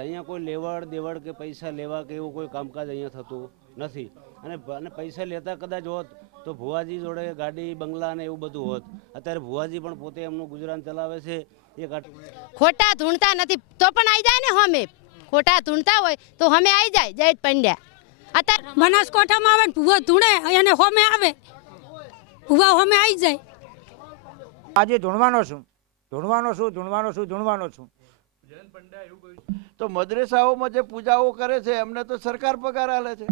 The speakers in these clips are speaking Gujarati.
છે। અહીંયા કોઈ લેવડ દેવડ કે પૈસા લેવા કે એવું કોઈ કામકાજ અહીંયા થતું નથી। અને પૈસા લેતા કદાચ હોત તો ભુવાજી જોડે ગાડી બંગલા ને એવું બધું હોત। અત્યારે ભુવાજી પણ પોતે એમનું ગુજરાન ચલાવે છે। ખોટા ધૂણતા નથી તો પણ આવી જાય ને, હમે ખોટા ધૂણતા હોય તો હમે આવી જાય જય પંડ્યા। અત્યારે બનાસકાંઠામાં આવે ભુવા ધૂણે અને હોમે આવે, ભુવા હોમે આવી જાય। આજે ધૂણવાનો છું, ધૂણવાનો છું, ધૂણવાનો છું, ધૂણવાનો છું। તો મદ્રેસાઓમાં જે પૂજાઓ કરે છે એમને તો સરકાર પગાર આલે છે।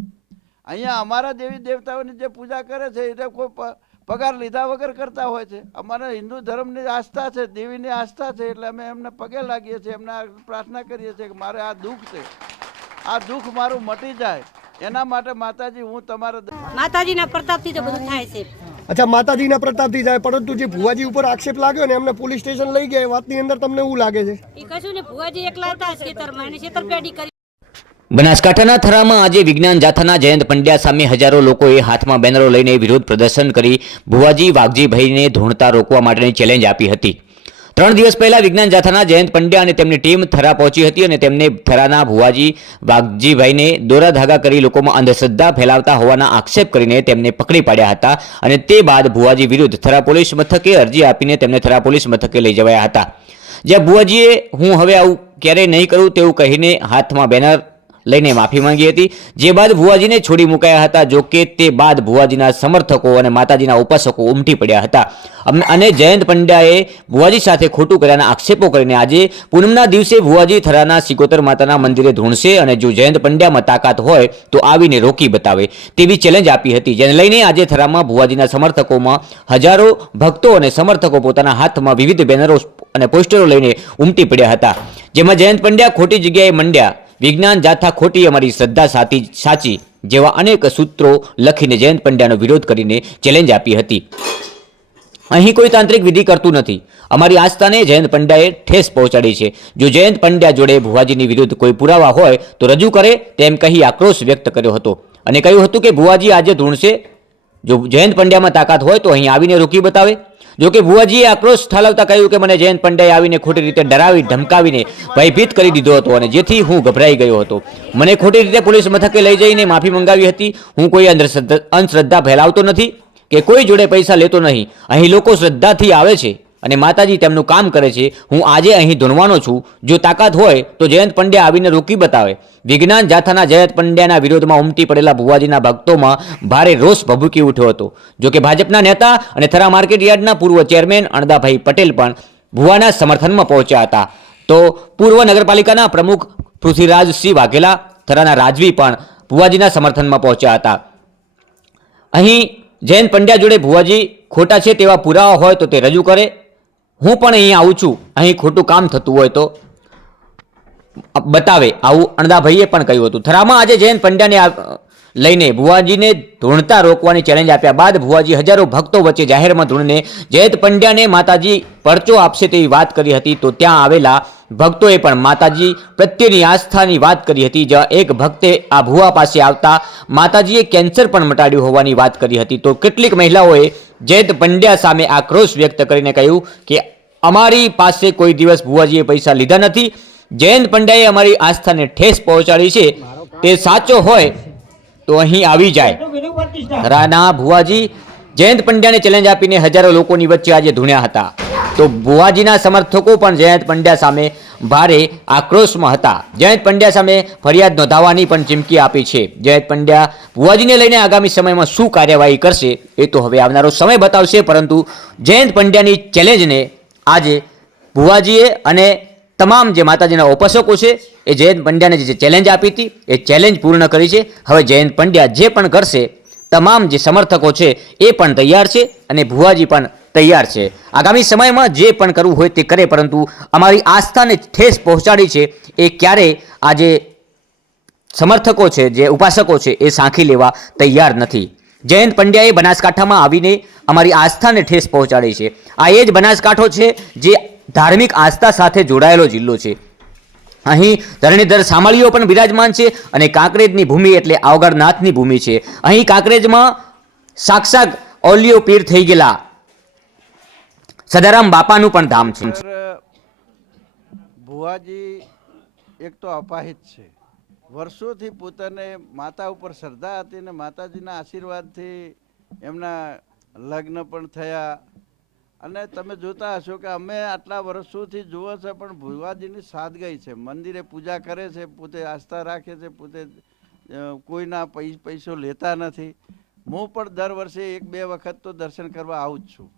અહીંયા અમારા દેવી દેવતાઓની જે પૂજા કરે છે એ કોઈ પગાર લીધા વગર કરતા હોય છે। અમારા હિન્દુ ધર્મની આસ્થા છે, દેવીની આસ્થા છે, એટલે અમે એમને પગે લાગીએ છીએ, એમને પ્રાર્થના કરીએ છીએ કે મારે આ દુઃખ છે, આ દુઃખ મારું મટી જાય એના માટે માતાજી હું તમારા માતાજીના પ્રતાપથી તો બધું થાય છે। अच्छा, माताजीना प्रतापथी जाए, परंतु जे भुवाजी ऊपर आक्षेप लाग्यो ने एमने पोलीस स्टेशन लई गया, वातनी अंदर तमने एवुं लागे छे? એ કશું ને ભુવાજી એકલા હતા ખેતરમાં અને છેતરપિંડી કરી। બનાસકાંઠાના થરામાં આજે વિજ્ઞાન જાથાના જયંત પંડ્યા સામે હજારો લોકોએ હાથમાં બેનરો લઈને વિરોધ પ્રદર્શન કરી ભુવાજી વાઘજીભાઈને ધૂણતા રોકવા માટેની ચેલેન્જ આપી હતી। 3 દિવસ પહેલા વિજ્ઞાન જાથાના જયંત પંડ્યા અને તેમની ટીમ થરા પહોંચી હતી અને તેમને થરાના ભુવાજી વાઘજીભાઈને દોરા ધાગા કરી લોકોમાં અંધશ્રદ્ધા ફેલાવતા હોવાના આક્ષેપ કરીને તેમને પકડી પાડ્યા હતા અને તે બાદ ભુવાજી વિરુદ્ધ થરા પોલીસ મથકે અરજી આપીને તેમને થરા પોલીસ મથકે લઈ જવાયા હતા, જ્યાં ભુવાજીએ હું હવે આવું ક્યારેય નહીં કરું તેવું કહીને હાથમાં બેનર લઈને માફી માંગી હતી, જે બાદ ભુવાજીને છોડી મુકાયા હતા। જો કે તે બાદ ભુવાજીના સમર્થકો અને માતાજીના ઉપાસકો ઉમટી પડ્યા હતા અને જયંત પંડ્યાએ ભુવાજી સાથે ખોટું કર્યાના આક્ષેપો કરીને આજે પૂનમના દિવસે ભુવાજી થરાના સિકોતર માતાના મંદિરે ધૂણશે અને જો જયંત પંડ્યામાં તાકાત હોય તો આવીને રોકી બતાવે તેવી ચેલેન્જ આપી હતી, જેને લઈને આજે થરામાં ભુવાજીના સમર્થકોમાં હજારો ભક્તો અને સમર્થકો પોતાના હાથમાં વિવિધ બેનરો અને પોસ્ટરો લઈને ઉમટી પડ્યા હતા, જેમાં જયંત પંડ્યા ખોટી જગ્યાએ મંડ્યા, વિજ્ઞાન જાથા ખોટી, અમારી શ્રદ્ધા સાચી જેવા અનેક સૂત્રો લખીને જયંત પંડ્યાનો વિરોધ કરીને ચેલેન્જ આપી હતી। અહીં કોઈ તાંત્રિક વિધિ કરતું નથી, અમારી આસ્થાને જયંત પંડ્યાએ ઠેસ પહોંચાડી છે। જો જયંત પંડ્યા જોડે ભુવાજીની વિરુદ્ધ કોઈ પુરાવા હોય તો રજૂ કરે તેમ કહી આક્રોશ વ્યક્ત કર્યો હતો અને કહ્યું હતું કે ભુવાજી આજે ધૂણશે, જો જયંત પંડ્યામાં તાકાત હોય તો અહીં આવીને રોકી બતાવે। જો કે ભુવાજીએ આક્રોશ ઠાલવતા કહ્યું કે મને જયંત પંડ્યાએ આવીને ખોટી રીતે ડરાવી ધમકાવીને ભયભીત કરી દીધો હતો અને જેથી હું ગભરાઈ ગયો હતો, મને ખોટી રીતે પોલીસ મથકે લઈ જઈને માફી મંગાવી હતી। હું કોઈ અંધશ્રદ્ધા ફેલાવતો નથી કે કોઈ જોડે પૈસા લેતો નહીં, અહીં લોકો શ્રદ્ધાથી આવે છે અને માતાજી તેમનું કામ કરે છે। હું આજે અહીં ધૂણવાનો છું, જો તાકાત હોય તો જયંત પંડ્યા આવીને રોકી બતાવે। વિજ્ઞાન જાથાના જયંત પંડ્યાના વિરોધમાં ઉમટી પડેલા ભુવાજીના ભક્તોમાં ભારે રોષ ભભૂકી ઉઠ્યો હતો। જો કે ભાજપના નેતા અને થરા માર્કેટ યાર્ડના પૂર્વ ચેરમેન અણદાભાઈ પટેલ પણ ભુવાના સમર્થનમાં પહોંચ્યા હતા, તો પૂર્વ નગરપાલિકાના પ્રમુખ પૃથ્વીરાજસિંહ વાઘેલા, થરાના રાજવી પણ ભુવાજીના સમર્થનમાં પહોંચ્યા હતા। અહીં જયંત પંડ્યા જોડે ભુવાજી ખોટા છે તેવા પુરાવા હોય તો તે રજૂ કરે, હું પણ અહીં આવું છું, અહીં ખોટું કામ થતું હોય તો બતાવે, આવું અણદાભાઈએ પણ કહ્યું હતું। થરામાં આજે જયંત પંડ્યાને લઈને ભુવાજીને ધૂણતા રોકવાની ચેલેન્જ આપ્યા બાદ ભુવાજી હજારો ભક્તો વચ્ચે જાહેરમાં ધૂણીને જયંત પંડ્યાને માતાજી પરચો આપશે તેવી વાત કરી હતી, તો ત્યાં આવેલા ભક્તોએ પણ માતાજી પ્રત્યેની આસ્થાની વાત કરી હતી, જ્યાં એક ભક્તે આ ભુવા પાસે આવતા માતાજીએ કેન્સર પણ મટાડ્યું હોવાની વાત કરી હતી। તો કેટલીક મહિલાઓએ જયંત પંડ્યા સામે આક્રોશ વ્યક્ત કરીને કહ્યું કે અમારી પાસે કોઈ દિવસ ભુવાજીએ પૈસા લીધા નથી, જયંત પંડ્યાએ અમારી આસ્થાને ઠેસ પહોંચાડી છે, તે સાચો હોય તો અહીં આવી જાય। થરાના ભુવાજી જયંત પંડ્યાને ચેલેન્જ આપીને હજારો લોકોની વચ્ચે આજે ધૂણ્યા હતા, તો ભુવાજીના સમર્થકો પણ જયંત પંડ્યા સામે ભારે આક્રોશમાં હતા। જયંત પંડ્યા સામે ફરિયાદ નોંધાવવાની પણ ચીમકી આપી છે। જયંત પંડ્યા ભુવાજીને લઈને આગામી સમયમાં શું કાર્યવાહી કરશે એ તો હવે આવનારો સમય બતાવશે, પરંતુ જયંત પંડ્યાની ચેલેન્જને આજે ભુવાજીએ અને તમામ જે માતાજીના ઉપાસકો છે એ જયંત પંડ્યાને જે ચેલેન્જ આપી હતી એ ચેલેન્જ પૂર્ણ કરી છે। હવે જયંત પંડ્યા જે પણ કરશે, તમામ જે સમર્થકો છે એ પણ તૈયાર છે અને ભુવાજી પણ તૈયાર છે। આગામી સમયમાં જે પણ કરવું હોય તે કરે, પરંતુ અમારી આસ્થાને ઠેસ પહોંચાડી છે એ ક્યારે આ જે સમર્થકો છે, જે ઉપાસકો છે એ સાંખી લેવા તૈયાર નથી। જયંત પંડ્યાએ બનાસકાંઠામાં આવીને અમારી આસ્થાને ઠેસ પહોંચાડી છે। આ એ જ બનાસકાંઠો છે જે ધાર્મિક આસ્થા સાથે જોડાયેલો જિલ્લો છે। અહીં ધરણીધર સામળીઓ પણ બિરાજમાન છે અને કાંકરેજની ભૂમિ એટલે આવગણનાથની ભૂમિ છે। અહીં કાંકરેજમાં સાક્ષાત ઓલિયો પીર થઈ ગયેલા સદારામ બાપાનું પણ ધામ છે। ભુવાજી એક તો અપાહિત છે. વર્ષોથી પોતાને માતા ઉપર શ્રદ્ધા હતી ને માતાજીના આશીર્વાદથી એમના લગ્ન પણ થયા. અને તમે જોતા હશો કે અમે આટલા વર્ષોથી જુઓ છે પણ ભુવાજીની સાદગી છે. મંદિરે પૂજા કરે છે, પોતે આસ્થા રાખે છે, પોતે કોઈના પૈસો લેતા નથી. હું પણ દર વર્ષે 1-2 વખત તો દર્શન કરવા આવું જ છું.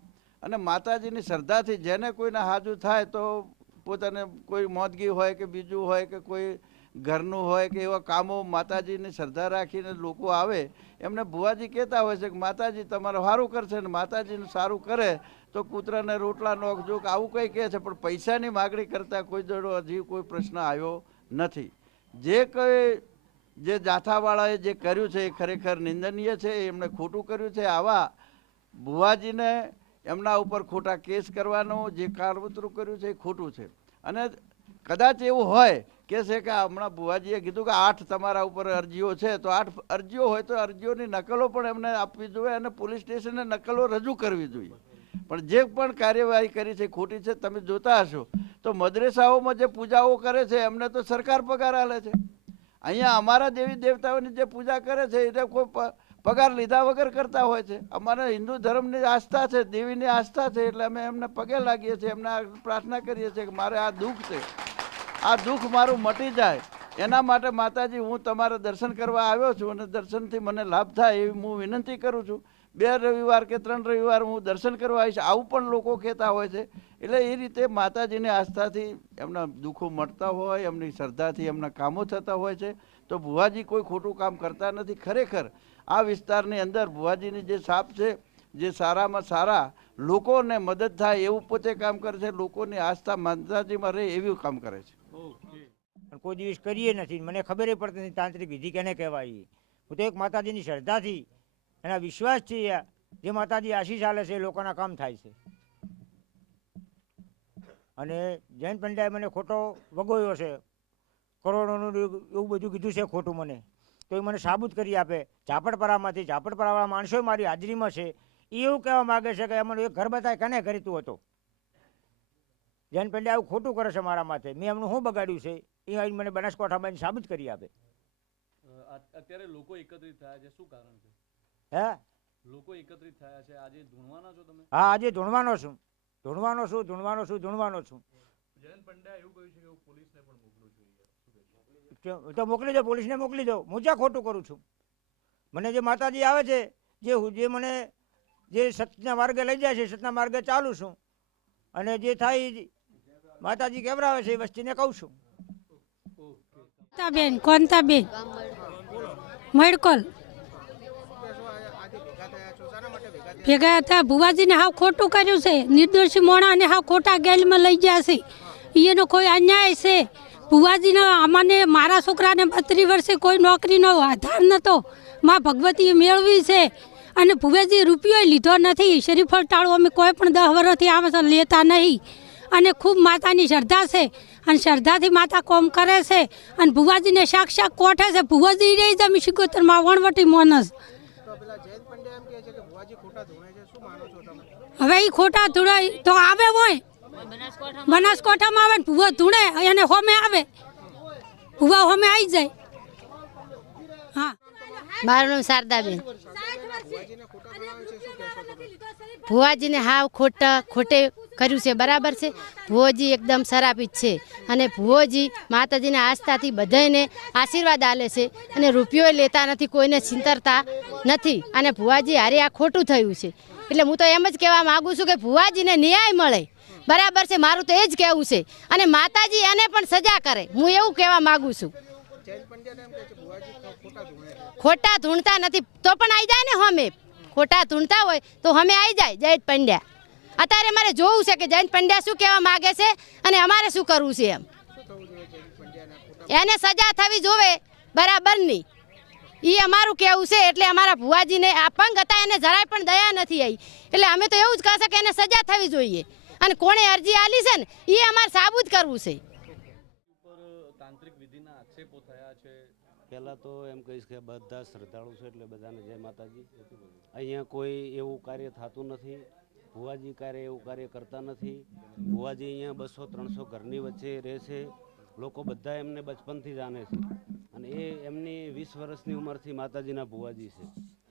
અને માતાજીની શ્રદ્ધાથી જેને કોઈને હાજુ થાય તો પોતાને કોઈ મોદગી હોય કે બીજું હોય કે કોઈ ઘરનું હોય કે એવા કામો માતાજીની શ્રદ્ધા રાખીને લોકો આવે, એમને ભુવાજી કહેતા હોય છે કે માતાજી તમારું સારું કરશે ને માતાજીનું સારું કરે તો કૂતરાને રોટલા નોખજો કે આવું કંઈ કહે છે. પણ પૈસાની માગણી કરતાં કોઈ જોડો હજી કોઈ પ્રશ્ન આવ્યો નથી. જે જાથાવાળાએ જે કર્યું છે એ ખરેખર નિંદનીય છે. એમણે ખોટું કર્યું છે. આવા ભુવાજીને એમના ઉપર ખોટા કેસ કરવાનો જે કાળવતરું કર્યું છે એ ખોટું છે. અને કદાચ એવું હોય કે છે કે હમણાં ભુવાજીએ કીધું કે 8 તમારા ઉપર અરજીઓ છે, તો 8 અરજીઓ હોય તો અરજીઓની નકલો પણ એમને આપવી જોઈએ અને પોલીસ સ્ટેશને નકલો રજૂ કરવી જોઈએ. પણ જે પણ કાર્યવાહી કરી છે ખોટી છે. તમે જોતા હશો તો મદ્રેસાઓમાં જે પૂજાઓ કરે છે એમને તો સરકાર પગાર આલે છે. અહીંયા અમારા દેવી દેવતાઓની જે પૂજા કરે છે એ કોઈ પગાર લીધા વગર કરતા હોય છે. અમારા હિન્દુ ધર્મની આસ્થા છે, દેવીની આસ્થા છે, એટલે અમે એમને પગે લાગીએ છીએ, એમને પ્રાર્થના કરીએ છીએ કે મારે આ દુઃખ છે, આ દુઃખ મારું મટી જાય એના માટે માતાજી હું તમારા દર્શન કરવા આવ્યો છું અને દર્શનથી મને લાભ થાય એવી હું વિનંતી કરું છું. 2 રવિવાર કે 3 રવિવાર હું દર્શન કરવા આવીશ, આવું પણ લોકો કહેતા હોય છે. એટલે એ રીતે માતાજીની આસ્થાથી એમના દુઃખો મટતા હોય, એમની શ્રદ્ધાથી એમના કામો થતા હોય છે. તો ભુવાજી કોઈ ખોટું કામ કરતા નથી. ખરેખર આ વિસ્તારની અંદર ભુવાજીની જે છાપ છે, જે સારામાં સારા લોકોને મદદ થાય એવું પોતે કામ કરે છે, લોકોની આસ્થા માતાજીમાં રહે એવું કામ કરે છે. કોઈ દિવસ કરીએ નથી. મને ખબર પડતી નથી તાંત્રિક વિધિ કેને કહેવાય. હું તો એક માતાજીની શ્રદ્ધાથી એના વિશ્વાસથી જે માતાજી આશીષ આલે છે એ લોકોના કામ થાય છે. અને જૈન પંડ્યાએ મને ખોટો વગોયો છે, કરોડોનું એવું બધું કીધું છે ખોટું મને, તો એ મને સાબુત કરી આપે. ઝાપડપરામાંથી ઝાપડપરાવાળા માણસો મારી હાજરીમાં છે, એ એવું કહેવા માગે છે કે એમને એક ઘર બતાય કને કરીતું હતો. જૈન પંડ્યા આવું ખોટું કરે છે મારા માથે. મેં એમનું શું બગાડ્યું છે એ આવીને મને બનાસકાંઠામાં સાબિત કરી આપે. અત્યારે લોકો એકત્રિત થયા છે, શું કારણ છે? હે, લોકો એકત્રિત થયા છે, આજે ધૂણવાના છો તમે? હા, આજે ધૂણવાનો છું. જયંત પંડ્યા એવું કહ્યું છે કે હું પોલીસને પણ મોકલું છું. તો મોકલી દો, પોલીસને મોકલી દો. હું ક્યાં ખોટું કરું છું? મને જે માતાજી આવે છે, જે મને જે સત્યના માર્ગે લઈ જાય છે, સત્યના માર્ગે ચાલું છું. અને જે થાય માતાજી કેવરાવે છે એ વસ્તીને કહું છું. બેન કોનતાબેન મડકોલ ભેગા હતા. ભુવાજીને હાવ ખોટું કર્યું છે. નિર્દોષી મોણાને હાવ ખોટા ગેલમાં લઈ ગયા છે. એનો કોઈ અન્યાય છે. ભુવાજીને અમને મારા છોકરાને 32 વર્ષે કોઈ નોકરીનો આધાર નહોતો. માં ભગવતીએ મેળવી છે. અને ભુવાજી રૂપિયો લીધો નથી. શરીફળ ટાળું અમે કોઈ પણ 10 વર્ષથી આવે છે લેતા નહીં. અને ખૂબ માતાની શ્રદ્ધા છે અને શ્રદ્ધાથી માતા કોમ કરે છે. અને ભુવાજીને સાક્ષાત કોઠે છે. ભુવાજી રહી જ અમે 77માં વણવટી મોનસ. હવે એ ખોટા ધૂળે તો આવે હોય બનાસકાંઠામાં આવે ને ભુવા ધૂળે એને હોમે આવે, ભુવા હોમે આવી જાય. હા, મારું નામ શારદાબેન. ભુવાજીને હાવ ખોટે કર્યું છે. બરાબર છે. ભુવાજી એકદમ સરાપિત છે અને ભુવાજી માતાજીના આસ્થાથી બધાને આશીર્વાદ આલે છે અને રૂપિયો લેતા નથી, કોઈને ચિંતરતા નથી. અને ભુવાજી હારે આ ખોટું થયું છે. એટલે હું તો એમ જ કહેવા માગું છું કે ભુવાજીને ન્યાય મળે. બરાબર છે, મારું તો એ જ કહેવું છે. અને માતાજી એને પણ સજા કરે, હું એવું કહેવા માગું છું. ખોટા ધૂણતા નથી તો પણ આવી જાય ને હોમે. ખોટા ધૂણતા હોય તો અમે આવી જાય. જૈન પંડ્યા અત્યારે મારે જોવું છે કે જૈન પંડ્યા શું કહેવા માગે છે અને અમારે શું કરવું છે. એને સજા થવી જોવે બરાબરની, એ અમારું કહેવું છે. એટલે અમારા ભુવાજીને અપંગ હતા એને જરાય પણ દયા નથી આવી. એટલે અમે તો એવું જ કહેશે કે એને સજા થવી જોઈએ. અને કોણે અરજી આલી છે ને એ અમારે સાબુત કરવું છે. તાંત્રિક વિધિના આક્ષેપો થયા છે. પહેલાં તો એમ કહીશ કે બધા શ્રદ્ધાળુ છે એટલે બધાને જય માતાજી. અહીંયા કોઈ એવું કાર્ય થતું નથી. ભુવાજી એવું કાર્ય કરતા નથી. ભુવાજી અહીંયા 200-300 ઘરની વચ્ચે રહે છે લોકો બધા એમને બચપનથી જાણે છે અને એ એમની 20 વર્ષની ઉંમરથી માતાજીના ભુવાજી છે.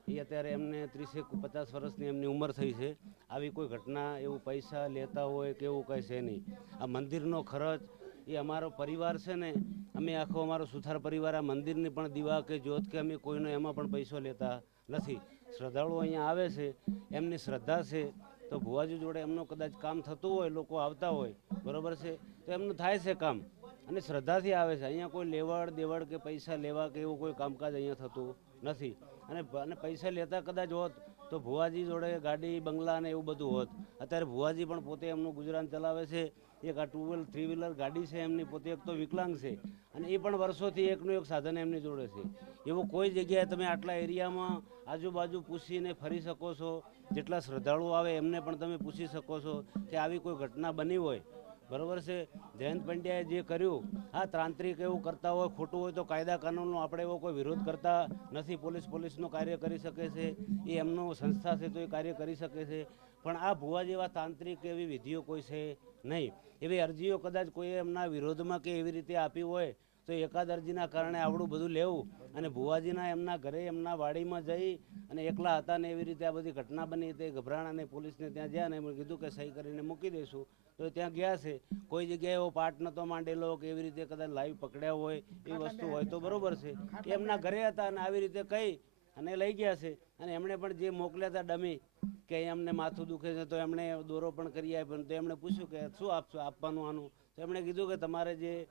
એ અત્યારે એમને 30-50 વર્ષની એમની ઉંમર થઈ છે. આવી કોઈ ઘટના એવું પૈસા લેતા હોય કે એવું કંઈ છે નહીં. આ મંદિરનો ખર્ચ એ અમારો પરિવાર છે ને, અમે આખો અમારો સુથાર પરિવાર આ મંદિરની પણ દીવા કે જ્યોત કે અમે કોઈનો એમાં પણ પૈસો લેતા નથી. શ્રદ્ધાળુઓ અહીંયા આવે છે, એમની શ્રદ્ધા છે, તો ભુવાજી જોડે એમનું કદાચ કામ થતું હોય, લોકો આવતા હોય, બરાબર છે, તો એમનું થાય છે કામ અને શ્રદ્ધાથી આવે છે. અહીંયા કોઈ લેવડ દેવડ કે પૈસા લેવા કે એવું કોઈ કામકાજ અહીંયા થતું નથી. અને પૈસા લેતા કદાચ હોત તો ભુવાજી જોડે ગાડી બંગલા ને એવું બધું હોત. અત્યારે ભુવાજી પણ પોતે એમનું ગુજરાન ચલાવે છે. એક આ 2 3 વ્હીલર ગાડી છે એમની, પોતે એક તો વિકલાંગ છે અને એ પણ વર્ષોથી એકનું એક સાધન એમની જોડે છે. એવું કોઈ જગ્યાએ તમે આટલા એરિયામાં આજુબાજુ પૂછીને ફરી શકો છો. જેટલા શ્રદ્ધાળુઓ આવે એમને પણ તમે પૂછી શકો છો કે આવી કોઈ ઘટના બની હોય, બરાબર છે. જયંત પંડ્યાએ જે કર્યું, હા તાંત્રિક એવું કરતા હોય, ખોટું હોય તો કાયદા કાનૂનનો આપણે એવો કોઈ વિરોધ કરતા નથી. પોલીસનું કાર્ય કરી શકે છે, એ એમનું સંસ્થા છે તો એ કાર્ય કરી શકે છે. પણ આ ભુવા જેવા તાંત્રિક એવી વિધિઓ કોઈ છે નહીં. એવી અરજીઓ કદાચ કોઈએ એમના વિરોધમાં કે એવી રીતે આપી હોય તો એકાદ અરજીના કારણે આવડું બધું લેવું અને ભુવાજીના એમના ઘરે એમના વાડીમાં જઈ અને એકલા હતા ને એવી રીતે આ બધી ઘટના બની, તે ગભરાણા અને પોલીસને ત્યાં ગયા ને એમણે કીધું કે સહી કરીને મૂકી દઈશું, તો ત્યાં ગયા છે. કોઈ જગ્યાએ એવો પાઠ નહોતો માંડેલો કે એવી રીતે કદાચ લાઈવ પકડ્યા હોય એવી વસ્તુ હોય તો બરાબર છે. એમના ઘરે હતા અને આવી રીતે કહી અને લઈ ગયા છે. અને એમણે પણ જે મોકલ્યા હતા ડમી કે એમને માથું દુખે છે તો એમણે દોરો પણ કરી આપ્યો. તો એમણે પૂછ્યું કે શું આપવાનું આનું, તો એમણે કીધું કે તમારે જે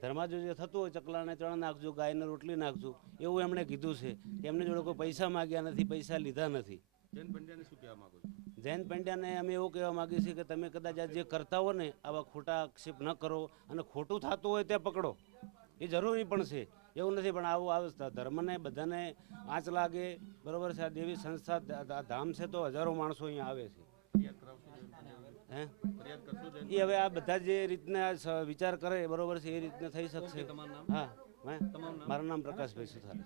ધર્માજો જે થતું હોય, ચકલાને ચણ નાખજો, ગાયને રોટલી નાખજો, એવું એમણે કીધું છે. એમની જોડે કોઈ પૈસા માગ્યા નથી, પૈસા લીધા નથી. જયંત પંડ્યાને શું કહેવા માંગો છો? જયંત પંડ્યાને અમે એવું કહેવા માગીએ છીએ કે તમે કદાચ આ જે કરતા હો ને આવા ખોટા આક્ષેપ ન કરો અને ખોટું થતું હોય ત્યાં પકડો, એ જરૂરી પણ છે, એવું નથી. પણ આવું ધર્મને બધાને આંચ લાગે, બરાબર છે. આ દેવી સંસ્થા ધામ છે તો હજારો માણસો અહીંયા આવે છે. હે એ હવે આ બધા જે રીતના વિચાર કરે, બરોબર છે, એ રીતના થઈ શકશે. હા, મારું નામ પ્રકાશભાઈ સુથાર.